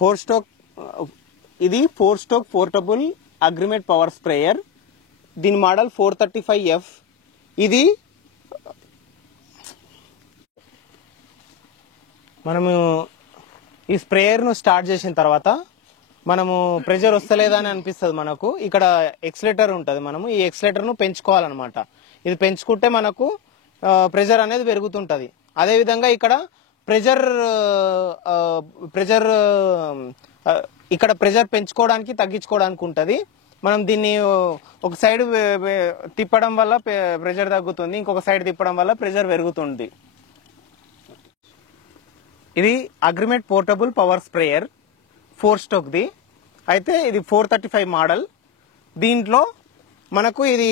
4 stroke ఇది 4 stroke portable అగ్రిమేట్ power sprayer. దీని model 435F. ఇది మనము ఈ స్ప్రేయర్ను స్టార్ట్ చేసిన తర్వాత మనము ప్రెషర్ వస్తలేదా అని అనిపిస్తుంది మనకు. ఇక్కడ ఎక్సలేటర్ ఉంటుంది, మనము ఈ ఎక్సలేటర్ను పెంచుకోవాలన్నమాట. ఇది పెంచుకుంటే మనకు ప్రెషర్ అనేది పెరుగుతుంటుంది. అదేవిధంగా ఇక్కడ ఇక్కడ ప్రెషర్ పెంచుకోవడానికి తగ్గించుకోవడానికి ఉంటుంది. మనం దీన్ని ఒక సైడ్ తిప్పడం వల్ల ప్రెషర్ తగ్గుతుంది, ఇంకొక సైడ్ తిప్పడం వల్ల ప్రెషర్ పెరుగుతుంది. ఇది అగ్రిమేట్ పోర్టబుల్ పవర్ స్ప్రేయర్ 4 స్ట్రోక్ది. అయితే ఇది 435 మోడల్. దీంట్లో మనకు ఇది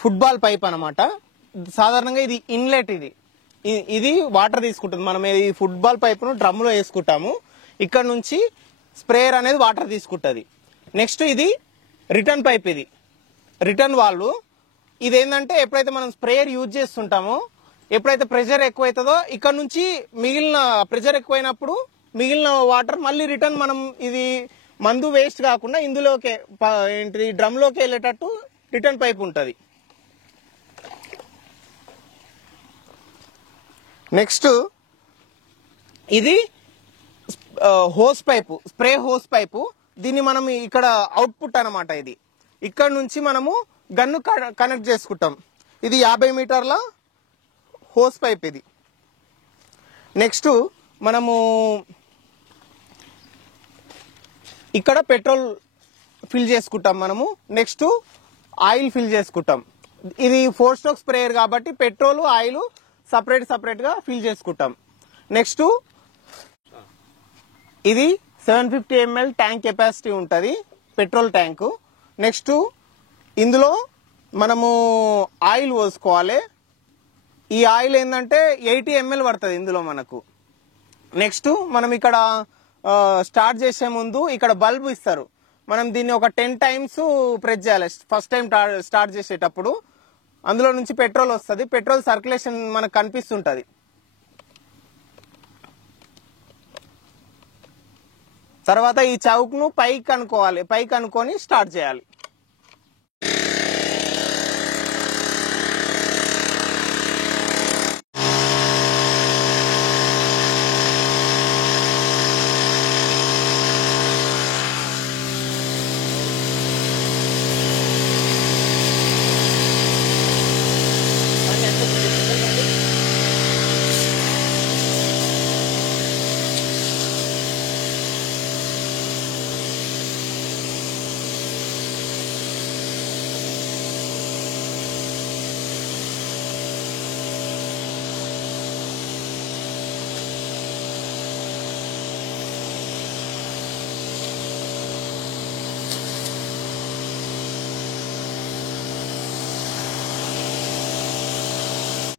ఫుట్బాల్ పైప్ అనమాట. సాధారణంగా ఇది ఇన్లెట్. ఇది వాటర్ తీసుకుంటుంది. మనం ఈ ఫుట్బాల్ పైప్ను డ్రమ్లో వేసుకుంటాము. ఇక్కడ నుంచి స్ప్రేయర్ అనేది వాటర్ తీసుకుంటుంది. నెక్స్ట్ ఇది రిటర్న్ పైప్. ఇది రిటర్న్ వాల్వ్. ఇది ఏంటంటే ఎప్పుడైతే మనం స్ప్రేయర్ యూజ్ చేస్తుంటామో, ఎప్పుడైతే ప్రెషర్ ఎక్కువైతుందో ఇక్కడ నుంచి మిగిలిన ప్రెషర్ ఎక్కువైనప్పుడు మిగిలిన వాటర్ మళ్ళీ రిటర్న్ మనం ఇది మందు వేస్ట్ కాకుండా ఇందులోకే ఏంటిది డ్రమ్లోకి వెళ్ళేటట్టు రిటర్న్ పైప్ ఉంటుంది. నెక్స్ట్ ఇది hose pipe, spray hose pipe. దీన్ని మనం ఇక్కడ అవుట్పుట్ అనమాట. ఇది ఇక్కడ నుంచి మనము గన్ను కనెక్ట్ చేసుకుంటాం. ఇది 50 మీటర్ల హోస్ పైప్ ఇది. నెక్స్ట్ మనము ఇక్కడ పెట్రోల్ ఫిల్ చేసుకుంటాం మనము. నెక్స్ట్ ఆయిల్ ఫిల్ చేసుకుంటాం. ఇది 4 స్ట్రోక్ స్ప్రేయర్ కాబట్టి పెట్రోల్ ఆయిల్ సపరేట్ గా ఫిల్ చేసుకుంటాం. నెక్స్ట్ ఇది 750 ml ట్యాంక్ కెపాసిటీ ఉంటుంది, పెట్రోల్ ట్యాంకు. నెక్స్ట్ ఇందులో మనము ఆయిల్ పోసుకోవాలి. ఈ ఆయిల్ ఏంటంటే 80 ml పడుతుంది ఇందులో మనకు. నెక్స్ట్ మనం ఇక్కడ స్టార్ట్ చేసే ముందు ఇక్కడ బల్బ్ ఇస్తారు. మనం దీన్ని ఒక 10 టైమ్స్ ప్రెస్ చేయాలి. ఫస్ట్ టైం స్టార్ట్ చేసేటప్పుడు అందులో నుంచి పెట్రోల్ వస్తుంది. పెట్రోల్ సర్క్యులేషన్ మనకు కనిపిస్తుంటది. తర్వాత ఈ చౌక్ ను పైకి అనుకోవాలి. పైకి అనుకొని స్టార్ట్ చేయాలి.